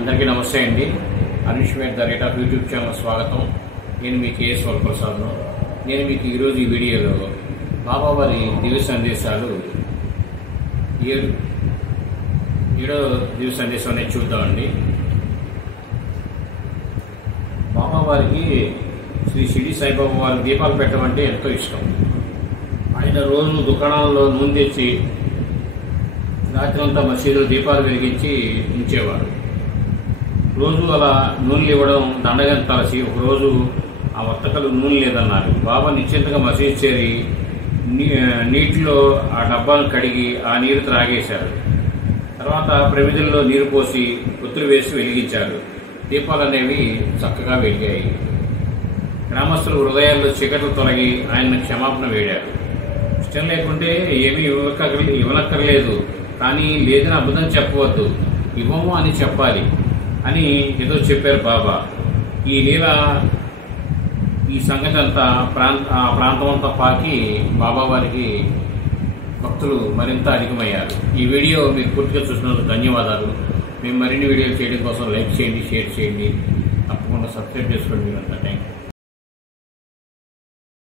అందరికీ నమస్తే అండి. Anush mate the rate of YouTube channel స్వాగతం. నేను మీ కేఎస్ వరప్రసాద్ను. నేను మీకు ఈరోజు ఈ వీడియోలో బాబా వారి దివ్య సందేశాలు ఏడో దివ్య సందేశం అనేది చూద్దామండి. బాబా వారికి శ్రీ షిరిడి సాయిబాబా వారి దీపాలు పెట్టమంటే ఎంతో ఇష్టం. ఆయన రోజు దుకాణాల్లో నూనె తెచ్చి రాత్రంతా మసీదులో దీపాలు వెలిగించి ఉంచేవారు. రోజు అలా నూనెలు ఇవ్వడం దండగా తలసి ఒకరోజు ఆ వర్తకలు నూనె లేదన్నారు. బాబా నిశ్చింతగా మసీదు చేరి నీటిలో ఆ డబ్బాను కడిగి ఆ నీరు త్రాగేశారు. తర్వాత ప్రమిదల్లో నీరు పోసి ఒత్తులు వేసి వెలిగించారు. దీపాలు అనేవి చక్కగా వెలిగాయి. గ్రామస్తుల హృదయాల్లో చీకట్లు తొలగి ఆయన క్షమాపణ వేడారు. ఇష్టం లేకుంటే ఏమీ ఇవ్వనక్కర్లేదు, కానీ లేదని అబద్ధం చెప్పవద్దు, ఇవ్వము అని చెప్పాలి అని ఏదో చెప్పారు బాబా. ఈ లీల ఈ సంగతి అంతా ప్రాంతం అంతా పాకి బాబా వారికి భక్తులు మరింత అధికమయ్యారు. ఈ వీడియో మీరు పూర్తిగా చూసినందుకు ధన్యవాదాలు. మేము మరిన్ని వీడియోలు చేయడం కోసం లైక్ చేయండి, షేర్ చేయండి, తప్పకుండా సబ్స్క్రైబ్ చేసుకోండి. Thank you.